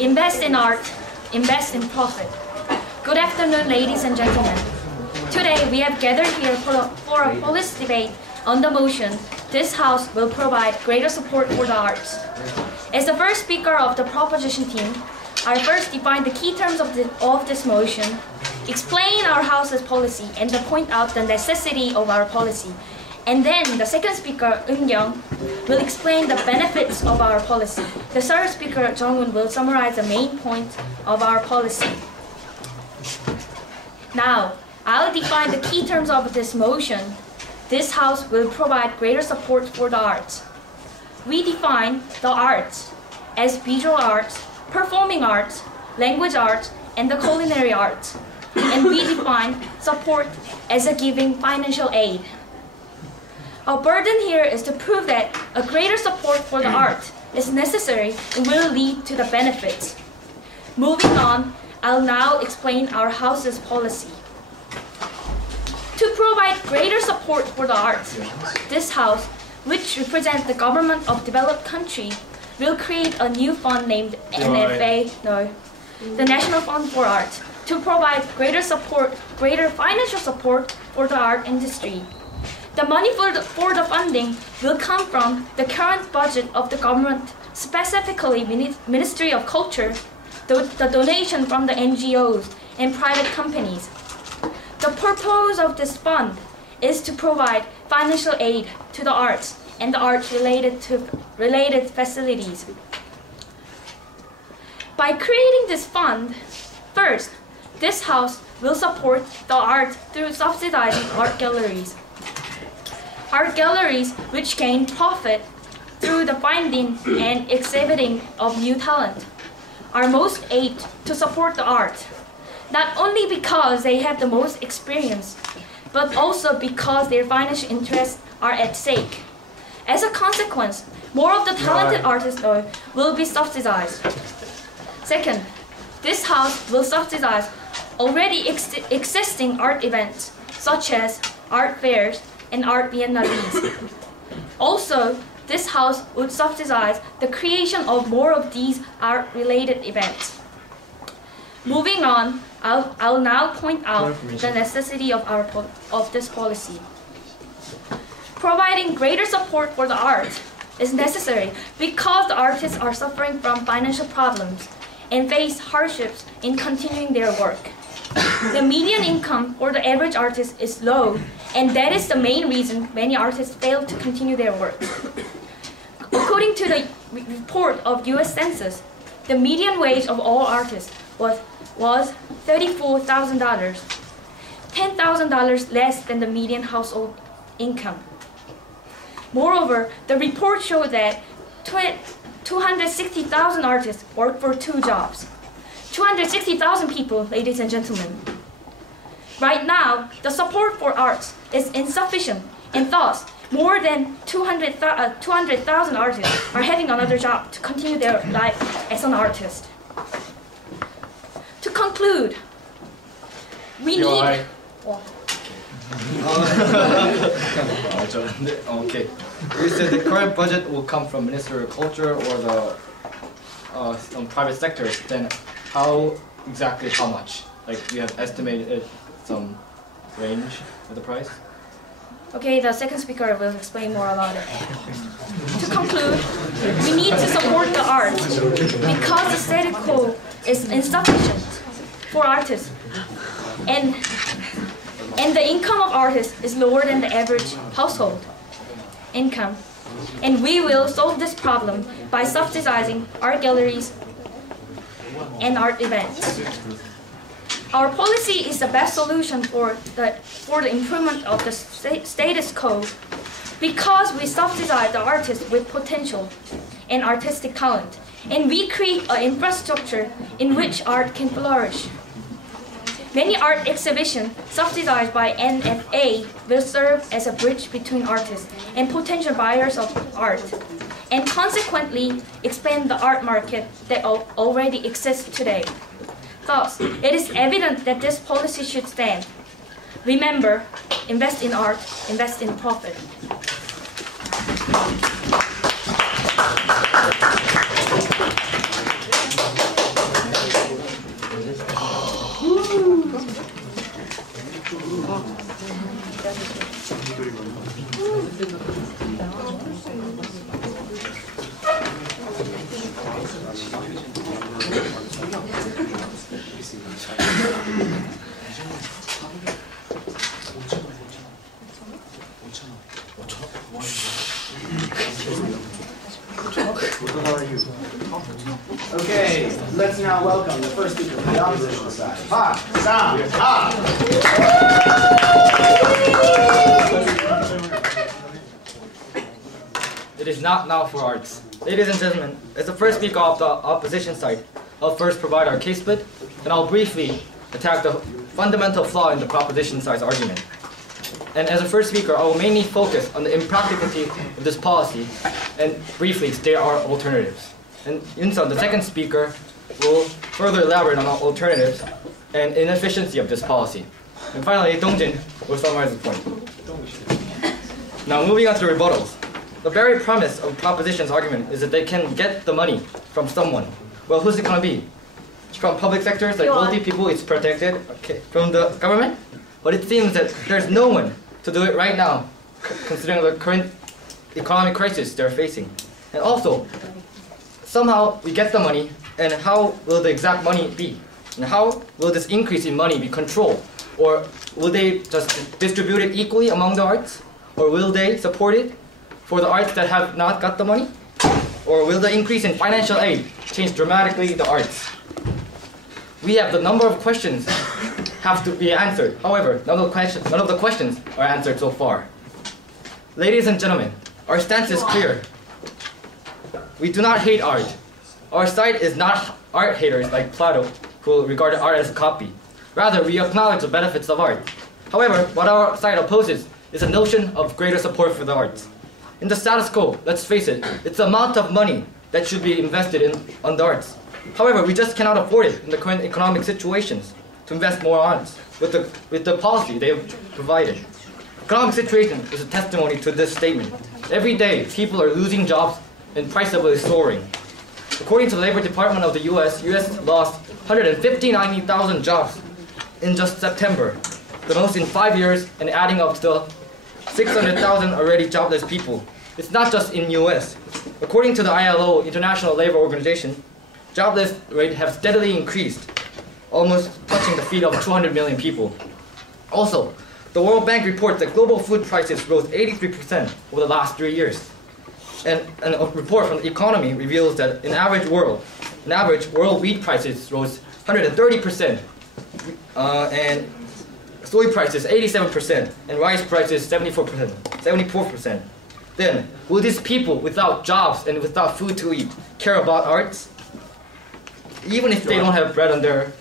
Invest in art, invest in profit. Good afternoon, ladies and gentlemen. Today we have gathered here for a policy debate on the motion, this House will provide greater support for the arts. As the first speaker of the proposition team, I first define the key terms of this motion, explain our House's policy, and point out the necessity of our policy. And then the second speaker, Eun-young, will explain the benefits of our policy. The third speaker, Jung-un, will summarize the main points of our policy. Now, I'll define the key terms of this motion. This House will provide greater support for the arts. We define the arts as visual arts, performing arts, language arts, and the culinary arts. And we define support as a giving financial aid. Our burden here is to prove that a greater support for the art is necessary and will lead to the benefits. Moving on, I'll now explain our House's policy. To provide greater support for the arts, this House, which represents the government of developed countries, will create a new fund named the National Fund for Arts, to provide greater financial support for the art industry. The money for the funding will come from the current budget of the government, specifically Ministry of Culture, the donation from the NGOs and private companies. The purpose of this fund is to provide financial aid to the arts and the arts-related facilities. By creating this fund, first, this House will support the art through subsidizing art galleries. Art galleries which gain profit through the finding and exhibiting of new talent are most apt to support the art, not only because they have the most experience, but also because their financial interests are at stake. As a consequence, more of the talented artists will be subsidized. Second, this House will subsidize already existing art events, such as art fairs and art biennales. Also, this House would subsidize the creation of more of these art-related events. Moving on, I'll now point out the necessity of this policy. Providing greater support for the arts is necessary because the artists are suffering from financial problems and face hardships in continuing their work. The median income for the average artist is low, and that is the main reason many artists fail to continue their work. According to the report of U.S. Census, the median wage of all artists was $34,000, $10,000 less than the median household income. Moreover, the report showed that 260,000 artists work for two jobs. 260,000 people, ladies and gentlemen. Right now, the support for arts is insufficient, and thus, more than 200,000 artists are having another job to continue their life as an artist. To conclude, we need... Okay. You said the current budget will come from Ministry of Culture or the some private sectors. Then how much? Like you have estimated some range of the price? Okay, the second speaker will explain more about it. To conclude, we need to support the arts because the status quo is insufficient for artists, and the income of artists is lower than the average household income. And we will solve this problem by subsidizing art galleries and art events. Our policy is the best solution for the improvement of the status quo because we subsidize the artists with potential and artistic talent, and we create an infrastructure in which art can flourish. Many art exhibitions subsidized by NFA will serve as a bridge between artists and potential buyers of art. and consequently expand the art market that already exists today. Thus, it is evident that this policy should stand. Remember, invest in art, invest in profit. Okay, let's now welcome the first speaker from the opposition side. Ha! Sam! Ha! It is not now for arts. Ladies and gentlemen, as the first speaker of the opposition side, I'll first provide our case split, and I'll briefly attack the fundamental flaw in the proposition side's argument. And as a first speaker, I will mainly focus on the impracticality of this policy and briefly state our alternatives. And Yunsun, the second speaker, will further elaborate on our alternatives and inefficiency of this policy. And finally, Dongjin will summarize the point. Now, moving on to the rebuttals. The very premise of proposition's argument is that they can get the money from someone. Well, who's it going to be? From public sectors, like wealthy people, it's protected. Okay. From the government? But it seems that there's no one to do it right now, considering the current economic crisis they're facing. And also, somehow we get the money, and how will the exact money be? And how will this increase in money be controlled? Or will they just distribute it equally among the arts? Or will they support it for the arts that have not got the money? Or will the increase in financial aid change dramatically the arts? We have the number of questions have to be answered. However, none of the questions are answered so far. Ladies and gentlemen, our stance is clear. We do not hate art. Our side is not art haters like Plato, who regarded art as a copy. Rather, we acknowledge the benefits of art. However, what our side opposes is a notion of greater support for the arts. In the status quo, let's face it, it's the amount of money that should be invested on the arts. However, we just cannot afford it in the current economic situations to invest more on arts with the policy they have provided. Economic situation is a testimony to this statement. Every day, people are losing jobs and price level is soaring. According to the Labor Department of the US lost 159,000 jobs in just September, the most in 5 years, and adding up to the 600,000 already jobless people. It's not just in US. According to the ILO, International Labor Organization, jobless rate have steadily increased, almost touching the feet of 200 million people. Also, the World Bank reports that global food prices rose 83% over the last 3 years. And a report from the economy reveals that in average world wheat prices rose 130%, and soy prices 87%, and rice prices 74%. Then, will these people without jobs and without food to eat care about arts? Even if they don't have bread on their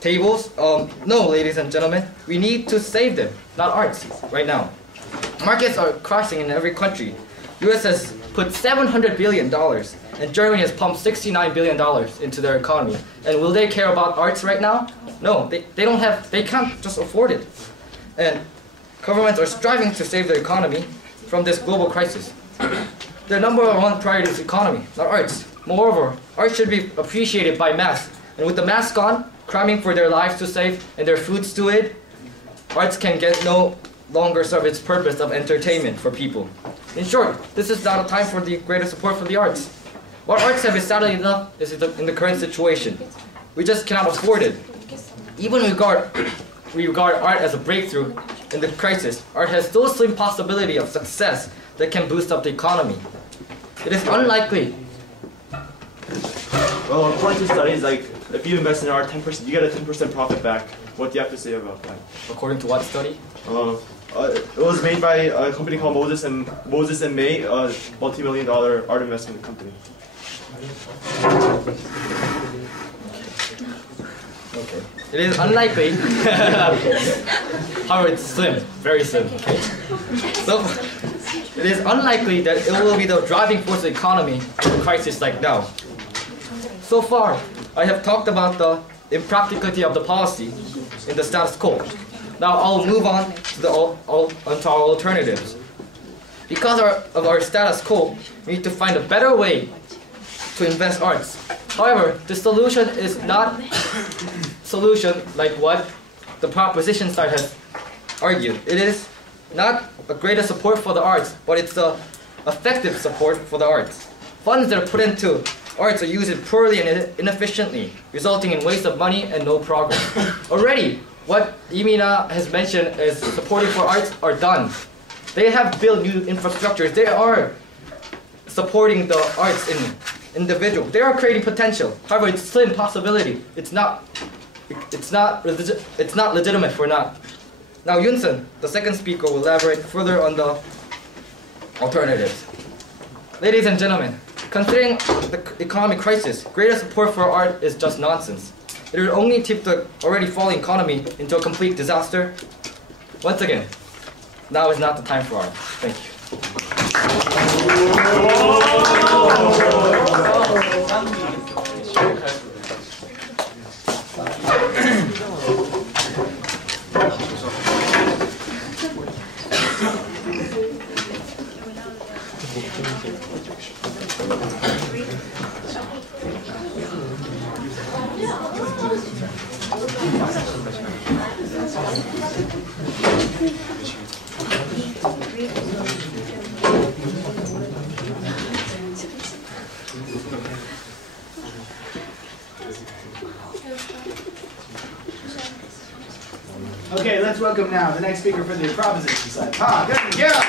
tables? No, ladies and gentlemen, we need to save them, not arts, right now. Markets are crashing in every country. US has put $700 billion, and Germany has pumped $69 billion into their economy. And will they care about arts right now? No, they can't just afford it. And governments are striving to save their economy from this global crisis. Their number one priority is economy, not arts. Moreover, art should be appreciated by mass. And with the mass gone, cramming for their lives to save and their foods to eat, arts can get no longer serve its purpose of entertainment for people. In short, this is not a time for the greater support for the arts. What arts have is sadly enough is in the current situation. We just cannot afford it. Even we regard art as a breakthrough in the crisis. Art has so slim possibility of success that can boost up the economy. It is unlikely. Well, according to studies, like if you invest in art 10%, you get a 10% profit back. What do you have to say about that? According to what study? It was made by a company called Moses and May, a multi-million-dollar art investment company. Okay. It is unlikely. However, it's slim, very slim. Okay. So, it is unlikely that it will be the driving force of the economy in a crisis like now. So far, I have talked about the impracticality of the policy in the status quo. Now I'll move on to onto our alternatives. Because of our status quo, we need to find a better way to invest arts. However, the solution is not solution like what the proposition side has argued. It is not a greater support for the arts, but it's a effective support for the arts. Funds that are put into arts are used poorly and inefficiently, resulting in waste of money and no progress. Already, what Imina has mentioned as supporting for arts are done. They have built new infrastructures. They are supporting the arts in individual. They are creating potential. However, it's still an impossibility. It's not legitimate for now. Now Yunsun, the second speaker, will elaborate further on the alternatives. Ladies and gentlemen, considering the economic crisis, greater support for art is just nonsense. It will only tip the already falling economy into a complete disaster. Once again, now is not the time for art. Thank you. Okay, let's welcome now the next speaker for the proposition side. Ha, good, yeah.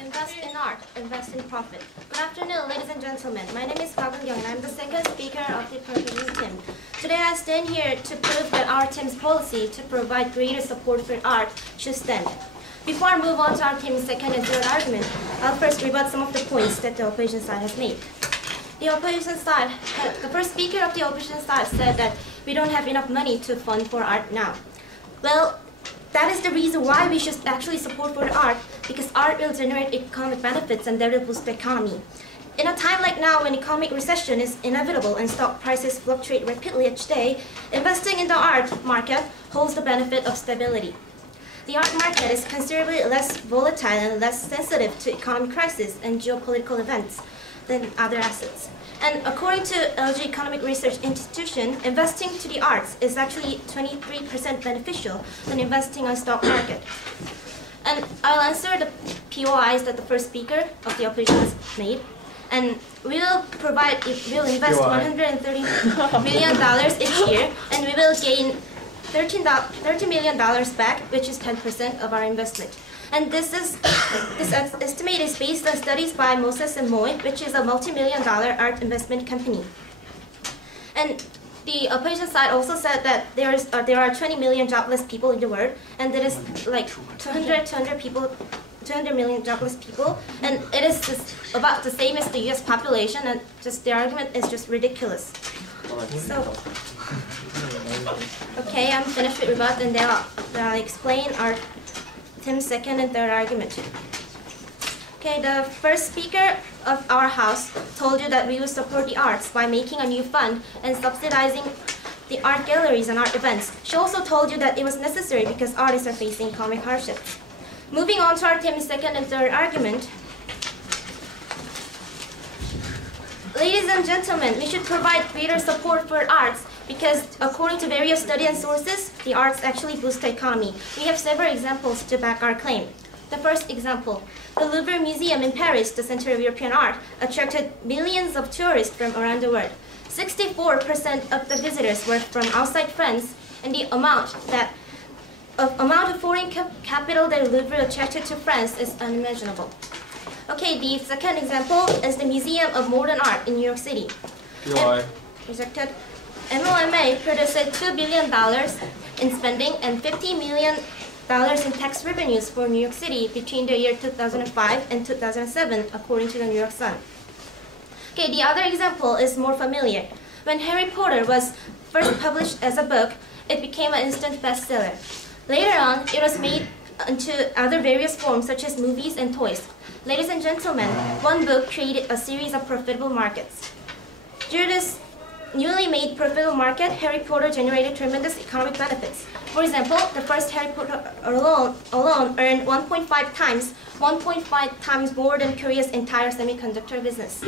Invest in art, invest in profit. Good afternoon, ladies and gentlemen. My name is Park Young and I'm the second speaker of the proposition team. Today I stand here to prove that our team's policy to provide greater support for art should stand. Before I move on to our team's second and third argument, I'll first rebut some of the points that the opposition side has made. The first speaker of the opposition side said that we don't have enough money to fund for art now. Well, that is the reason why we should actually support for the art, because art will generate economic benefits and that will boost the economy. In a time like now when economic recession is inevitable and stock prices fluctuate rapidly each day, investing in the art market holds the benefit of stability. The art market is considerably less volatile and less sensitive to economic crisis and geopolitical events than other assets. And according to LG Economic Research Institution, investing to the arts is actually 23% beneficial than investing on stock market. And I'll answer the POIs that the first speaker of the opposition has made. And we'll invest $130 million each year, and we will gain $30 million back, which is 10% of our investment. And this estimate is based on studies by Moses and Moy, which is a multi-million-dollar art investment company. And the opposition side also said that there are 20 million jobless people in the world, and there is like 200 million jobless people, and it is just about the same as the U.S. population, and just the argument is just ridiculous. So, okay, I'm finished with rebut, and then I'll explain our Tim's second and third argument. Okay, the first speaker of our house told you that we will support the arts by making a new fund and subsidizing the art galleries and art events. She also told you that it was necessary because artists are facing economic hardships. Moving on to our Tim's second and third argument. Ladies and gentlemen, we should provide greater support for arts because according to various studies and sources, the arts actually boost the economy. We have several examples to back our claim. The first example, the Louvre Museum in Paris, the center of European art, attracted millions of tourists from around the world. 64% of the visitors were from outside France, and the amount of foreign capital that the Louvre attracted to France is unimaginable. Okay, the second example is the Museum of Modern Art in New York City. Rejected. MOMA produced $2 billion in spending and $50 million in tax revenues for New York City between the year 2005 and 2007, according to the New York Sun. Okay, the other example is more familiar. When Harry Potter was first published as a book, it became an instant bestseller. Later on, it was made into other various forms such as movies and toys. Ladies and gentlemen, one book created a series of profitable markets. Due to this newly made profitable market, Harry Potter generated tremendous economic benefits. For example, the first Harry Potter alone earned 1.5 times more than Korea's entire semiconductor business.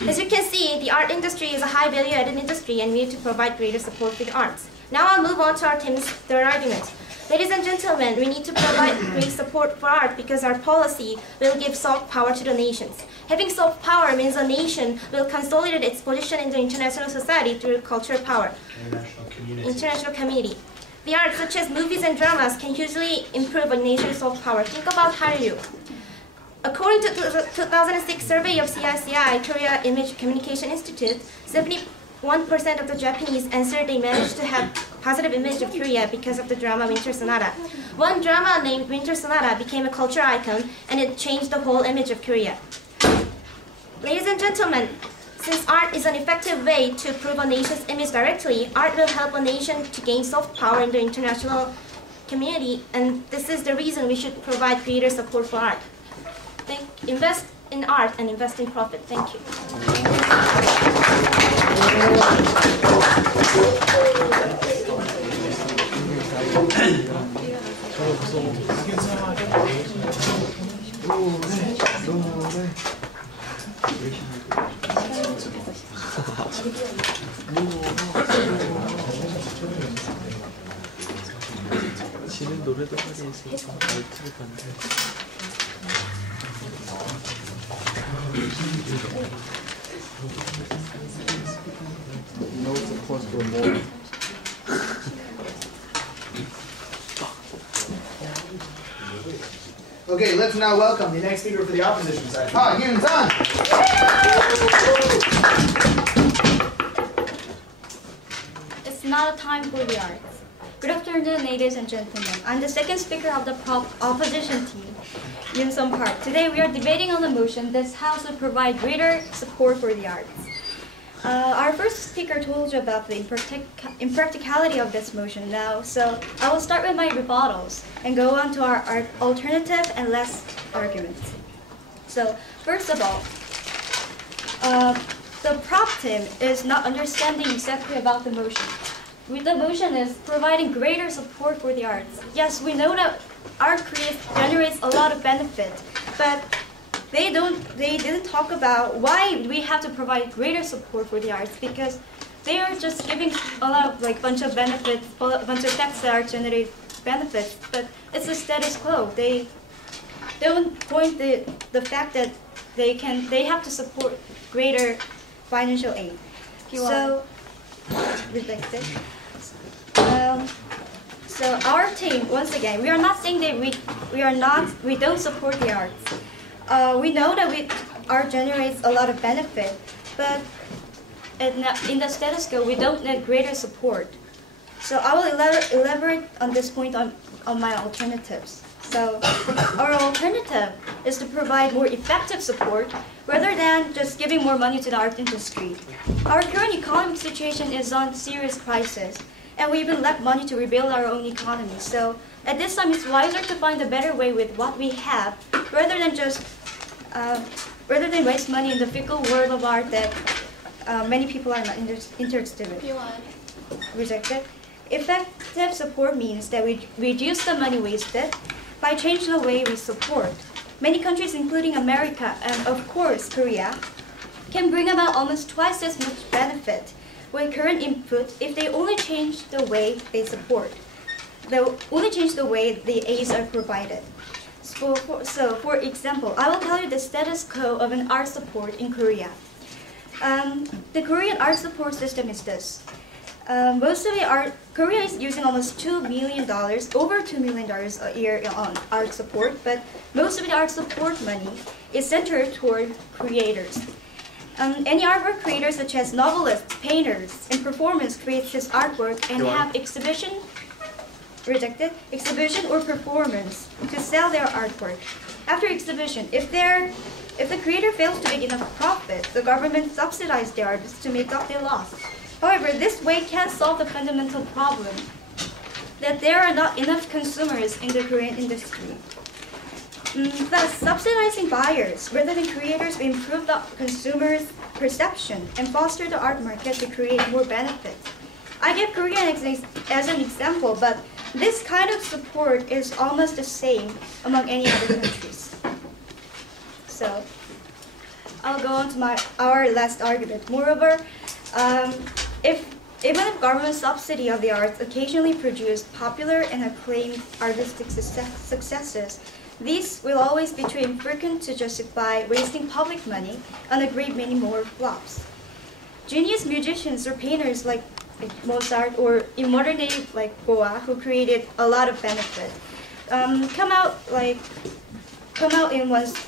As you can see, the art industry is a high value-added industry and we need to provide greater support for the arts. Now I'll move on to our team's third argument. Ladies and gentlemen, we need to provide great support for art because our policy will give soft power to the nations. Having soft power means a nation will consolidate its position in the international society through cultural power. International community. The arts, such as movies and dramas, can hugely improve a nation's soft power. Think about Hallyu. According to the 2006 survey of CICI, Korea Image Communication Institute, 71% of the Japanese answered they managed to have positive image of Korea because of the drama Winter Sonata. One drama named Winter Sonata became a cultural icon and it changed the whole image of Korea. Ladies and gentlemen, since art is an effective way to prove a nation's image directly, art will help a nation to gain soft power in the international community, and this is the reason we should provide greater support for art. Invest in art and invest in profit. Thank you. 지는 노래도 하게 있으니까 알트를 건데. No support for more. Okay, let's now welcome the next speaker for the opposition side. Ha Hyun-sun! It's not a time for the arts. Good afternoon, ladies and gentlemen. I'm the second speaker of the opposition team, Yoon-sun Park. Today we are debating on the motion this House will provide greater support for the arts. Our first speaker told you about the impracticality of this motion now, so I will start with my rebuttals and go on to our alternative and less arguments. So, first of all, the prop team is not understanding exactly about the motion. The motion is providing greater support for the arts. Yes, we know that art generates a lot of benefit, but they didn't talk about why we have to provide greater support for the arts, because they are just giving a lot of bunch of benefits, a bunch of tax that are generate benefits, but it's the status quo. They don't point the fact that they have to support greater financial aid. So, so our team, once again, we are not saying that we don't support the arts. We know that art generates a lot of benefit, but in the status quo, we don't need greater support. So I will elaborate on this point on my alternatives. So our alternative is to provide more effective support rather than just giving more money to the art industry. Our current economic situation is on serious crisis, and we even lack money to rebuild our own economy. So at this time, it's wiser to find a better way with what we have, rather than waste money in the fickle world of art that many people are not interested in. Rejected. Effective support means that we reduce the money wasted by changing the way we support. Many countries, including America and of course Korea, can bring about almost twice as much benefit with current input if they only change the way they support. They only change the way the aids are provided. So, for example, I will tell you the status quo of an art support in Korea. The Korean art support system is this. Korea is using almost $2 million, over $2 million a year on art support, but most of the art support money is centered toward creators. Any artwork creators such as novelists, painters, and performers create his artwork and have exhibition or performance to sell their artwork. After exhibition, if the creator fails to make enough profit, the government subsidizes the artists to make up their loss. However, this way can't solve the fundamental problem. that there are not enough consumers in the Korean industry. Thus, subsidizing buyers rather than creators will improve the consumer's perception and foster the art market to create more benefits. I give Korea as an example, but this kind of support is almost the same among any other countries. So, I'll go on to our last argument. Moreover, even if government subsidy of the arts occasionally produce popular and acclaimed artistic successes, these will always be too infrequent to justify wasting public money on a great many more flops. Genius musicians or painters like Mozart, or in modern day like Goa, who created a lot of benefit, come out in once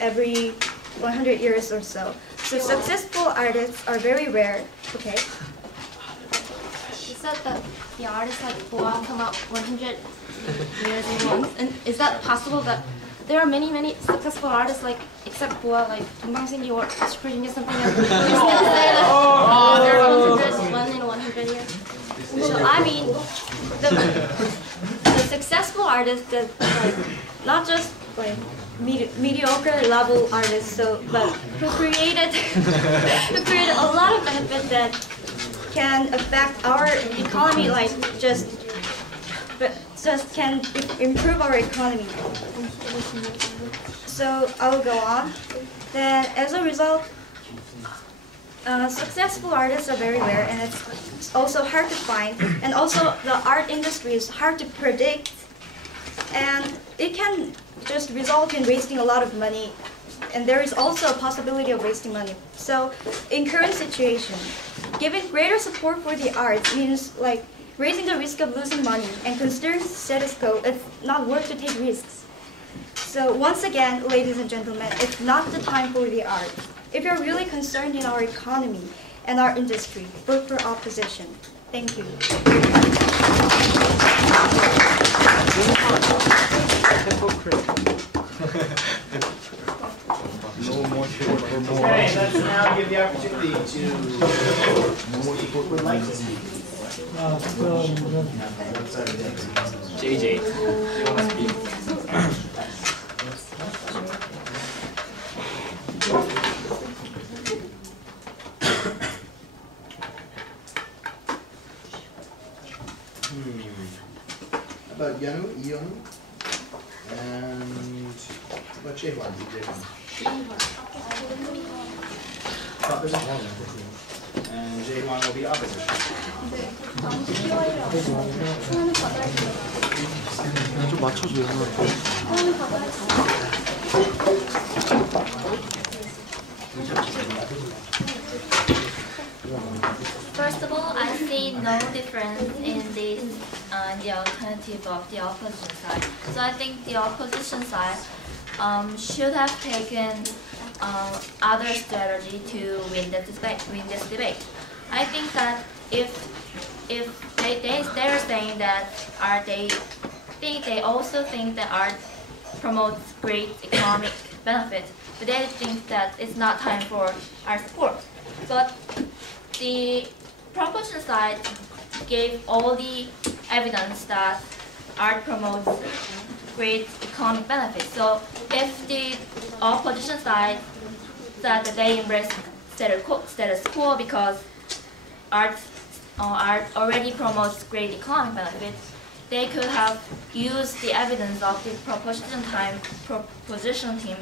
every 100 years or so. So successful artists are very rare. Okay. You said that the artists like Boa come out 100 years in once, and is that possible that there are many successful artists like except Boa, like 동방신기 or Screen or something else? There's one in 100 years. So I mean, the successful artists that like not just like mediocre level artists, but who created a lot of benefit that can affect our economy, like just can improve our economy. So I will go on. Then as a result, successful artists are very rare, and it's also hard to find. And also the art industry is hard to predict, and it can just result in wasting a lot of money. And there is also a possibility of wasting money. So in current situation, giving greater support for the arts means like raising the risk of losing money, and considering status quo, it's not worth to take risks. So once again, ladies and gentlemen, it's not the time for the arts. If you're really concerned in our economy and our industry, vote for opposition. Thank you. Okay, let's now give the opportunity to speak who would like to speak. JJ, do you want to speak? How about Yanu, Ionu, and how about Jaewon? Opposition. And Jaewon will be opposition. 좀 맞춰줘요. First of all, I see no difference in this the alternative of the opposition side. So I think the opposition side should have taken other strategy to win this debate. I think that if they're saying that they also think that art promotes great economic benefit, but they think that it's not time for art support. But the proposition side gave all the evidence that art promotes great economic benefit. So if the opposition side said that they embrace status quo because art already promotes great economic benefit, they could have used the evidence of the proposition team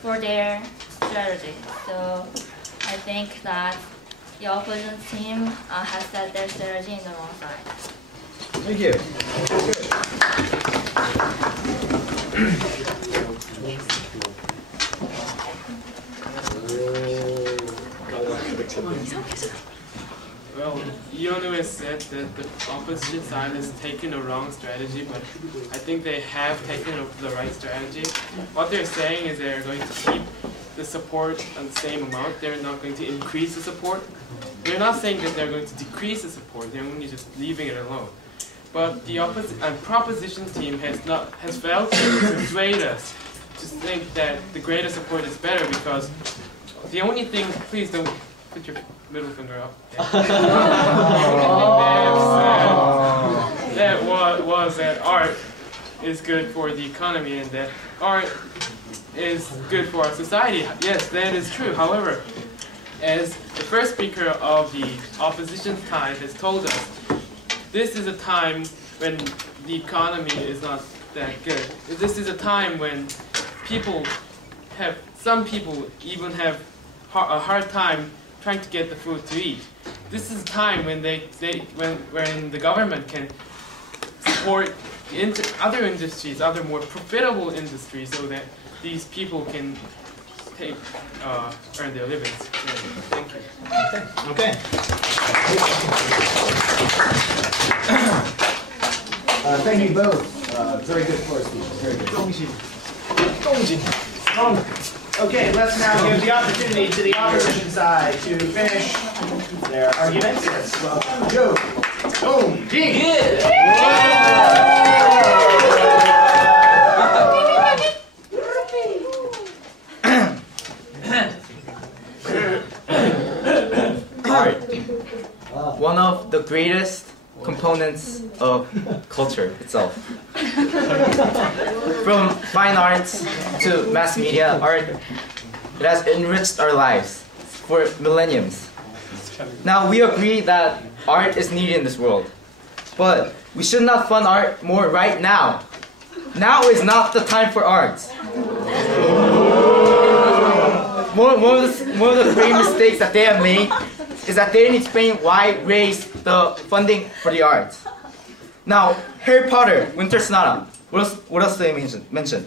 for their strategy. So I think that the opposition team has set their strategy in the wrong side. Thank you. Well, Ionu has said that the opposition side has taken a wrong strategy, but I think they have taken the right strategy. What they're saying is they're going to keep the support on the same amount. They're not going to increase the support. They're not saying that they're going to decrease the support. They're only just leaving it alone. But the proposition team has failed to persuade us to think that the greater support is better, because the only thing, please don't put your middle finger up. The only thing they have said that us that art is good for the economy and that art is good for our society. Yes, that is true. However, as the first speaker of the opposition side has told us, this is a time when the economy is not that good. This is a time when some people even have a hard time trying to get the food to eat. This is a time when when the government can support other industries, other more profitable industries, so that these people can earn their livings. Thank you. Okay. Thank you both. Very good floor speeches. Very good. Okay, let's now give the opportunity to the opposition side to finish their arguments. Yes, welcome, Joe. Boom, Art, one of the greatest components of culture itself. From fine arts to mass media, art, it has enriched our lives for millenniums. Now, we agree that art is needed in this world, but we should not fund art more right now. Now is not the time for art. One of the great mistakes that they have made is that they didn't explain why raise the funding for the arts. Now, Harry Potter, Winter Sonata, what else did they mention?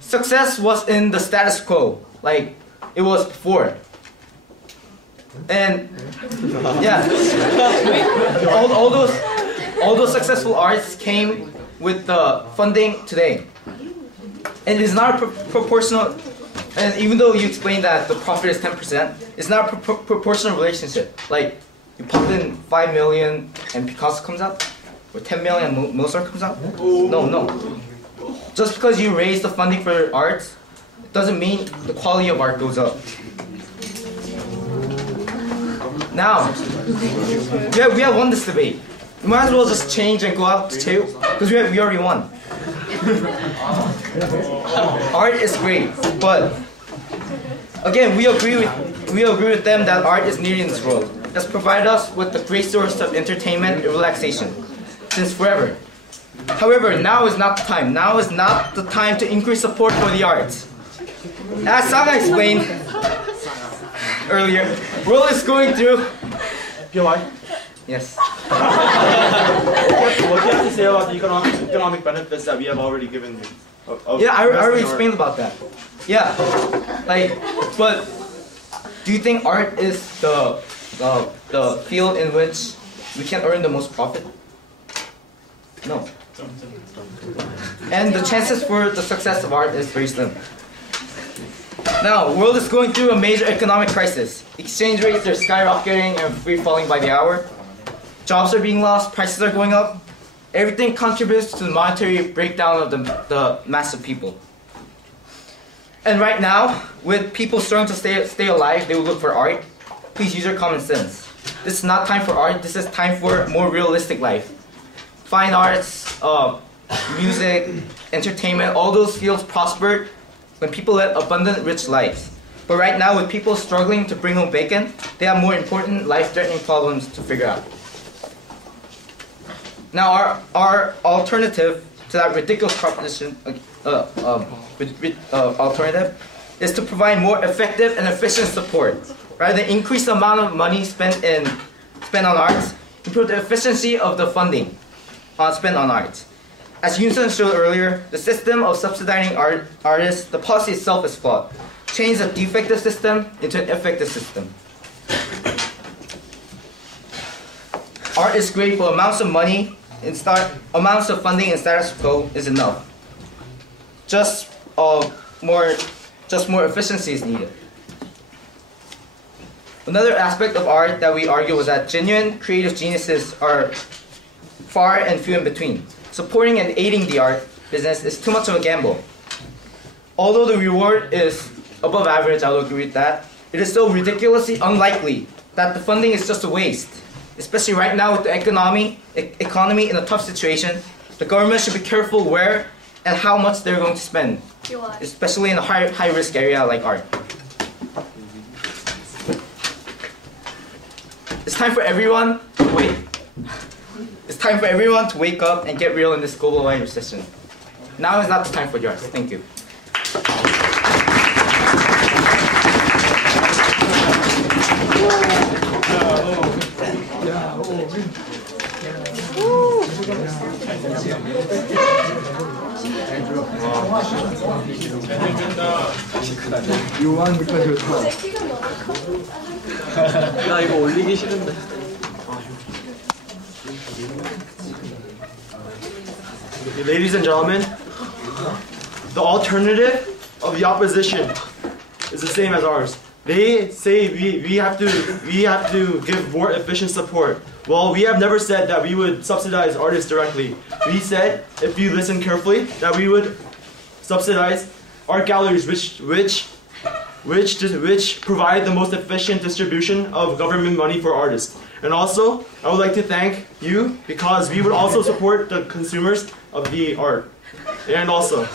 Success was in the status quo, like it was before. And yeah, all those successful arts came with the funding today. And it is not proportional. And even though you explained that the profit is 10%, it's not a proportional relationship. Like, you pump in 5 million and Picasso comes out? Or 10 million and Mozart comes out? No. Just because you raise the funding for arts, it doesn't mean the quality of art goes up. Now, we have won this debate. You might as well just change and go out to 2, because we already won. Art is great, but again, we agree with them that art is needed in this world. It has provided us with a great source of entertainment and relaxation since forever. However, now is not the time. Now is not the time to increase support for the arts. As Sanga explained earlier, the world is going through. Yes. What do you have to say about the economic benefits that we have already given you? Yeah, I already explained about that. Yeah, but do you think art is the field in which we can earn the most profit? No. And the chances for the success of art is very slim. Now, the world is going through a major economic crisis. Exchange rates are skyrocketing and free falling by the hour. Jobs are being lost, prices are going up. Everything contributes to the monetary breakdown of the mass of people. And right now, with people struggling to stay alive, they will look for art. Please use your common sense. This is not time for art, this is time for more realistic life. Fine arts, music, entertainment, all those fields prospered when people led abundant, rich lives. But right now, with people struggling to bring home bacon, they have more important, life-threatening problems to figure out. Now, our alternative to that ridiculous proposition, alternative, is to provide more effective and efficient support. Rather than increase the amount of money spent on arts, improve the efficiency of the funding spent on arts. As Yoon-sun showed earlier, the system of subsidizing artists, the policy itself is flawed. Change the defective system into an effective system. Art is great, but amounts of funding in status quo is enough. Just more efficiency is needed. Another aspect of art that we argue was that genuine creative geniuses are far and few in between. Supporting and aiding the art business is too much of a gamble. Although the reward is above average, I will agree with that, it is still ridiculously unlikely that the funding is just a waste. Especially right now with the economy in a tough situation, the government should be careful where and how much they're going to spend, especially in a high risk area like art. It's time for everyone to wait. It's time for everyone to wake up and get real in this global-wide recession. Now is not the time for the arts. Thank you. 나 이거 올리기 싫은데. Ladies and gentlemen, the alternative of the opposition is the same as ours. They say we have to give more efficient support. Well, we have never said that we would subsidize artists directly. We said, if you listen carefully, that we would subsidize art galleries which provide the most efficient distribution of government money for artists. And also, I would like to thank you because we would also support the consumers of the art. And also,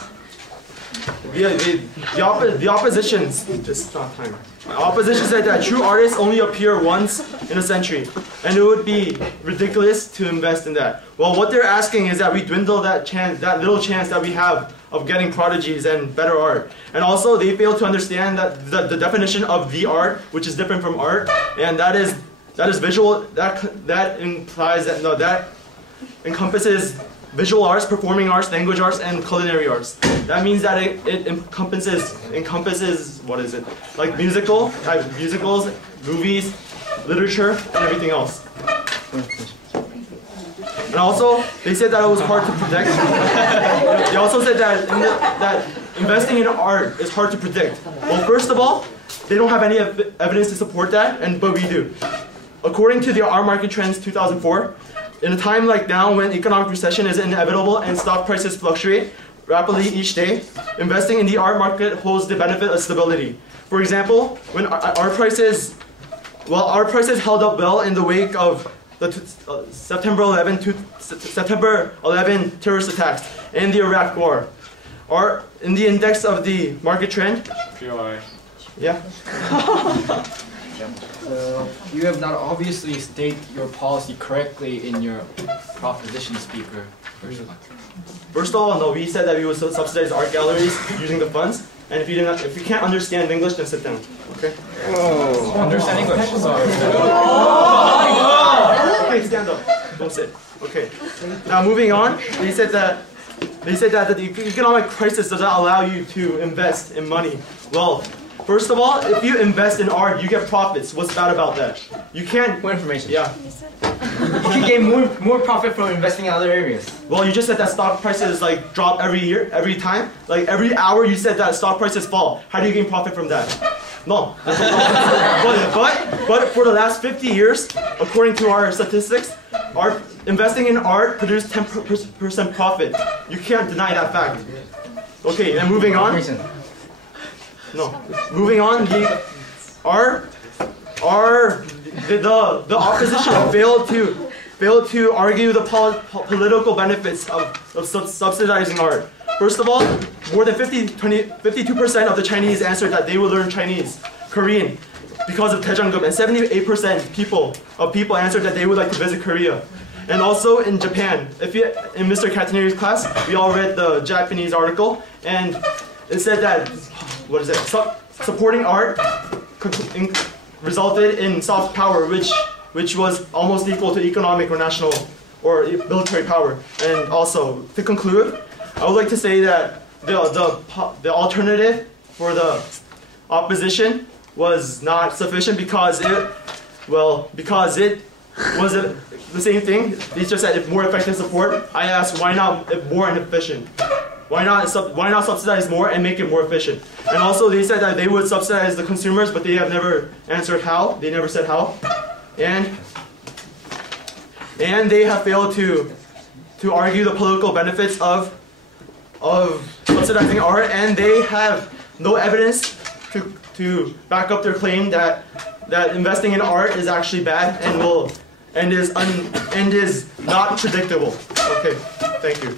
the opposition just not time. Opposition said that true artists only appear once in a century, and it would be ridiculous to invest in that. Well, what they're asking is that we dwindle that little chance that we have of getting prodigies and better art. And also, they fail to understand that the definition of the art, which is different from art, and that is visual. That implies that that encompasses visual arts, performing arts, language arts, and culinary arts. That means that it encompasses what is it? Like musicals, movies, literature, and everything else. And also, they said that it was hard to predict. They also said that investing in art is hard to predict. Well, first of all, they don't have any evidence to support that, but we do. According to the Art Market Trends 2004, in a time like now when economic recession is inevitable and stock prices fluctuate rapidly each day, investing in the art market holds the benefit of stability. For example, when art prices held up well in the wake of the September 11 terrorist attacks and the Iraq War. In the index of the market trend, yeah. You have not obviously stated your policy correctly in your proposition, speaker. First of all, no, we said that we would subsidize art galleries using the funds. And if you can't understand English, then sit down. Okay? Oh. Understand English. Sorry. Okay, stand up. Don't sit. Okay. Now moving on, they said that the economic crisis does not allow you to invest in money. Well, first of all, if you invest in art, you get profits. What's bad about that? You can't. More information. Yeah. You can gain more profit from investing in other areas. Well, you just said that stock prices like drop every year, every time. Like every hour, you said that stock prices fall. How do you gain profit from that? No. But for the last 50 years, according to our statistics, investing in art produced 10% profit. You can't deny that fact. Okay, and moving on. No. Moving on, the opposition failed to argue the political benefits of subsidizing art. First of all, more than 52% of the Chinese answered that they will learn Korean because of Daewon, and 78% of people answered that they would like to visit Korea. And also in Japan, in Mr. Cataneri's class, we all read the Japanese article, and it said that supporting art resulted in soft power, which was almost equal to economic or national or military power. And also, to conclude, I would like to say that the alternative for the opposition was not sufficient because it was the same thing. They just said if more effective support. I asked why not more inefficient? Why not subsidize more and make it more efficient? And also they said that they would subsidize the consumers, but they have never answered how. They never said how. And they have failed to argue the political benefits of subsidizing art, and they have no evidence to back up their claim that investing in art is actually bad and and is not predictable. Okay, thank you.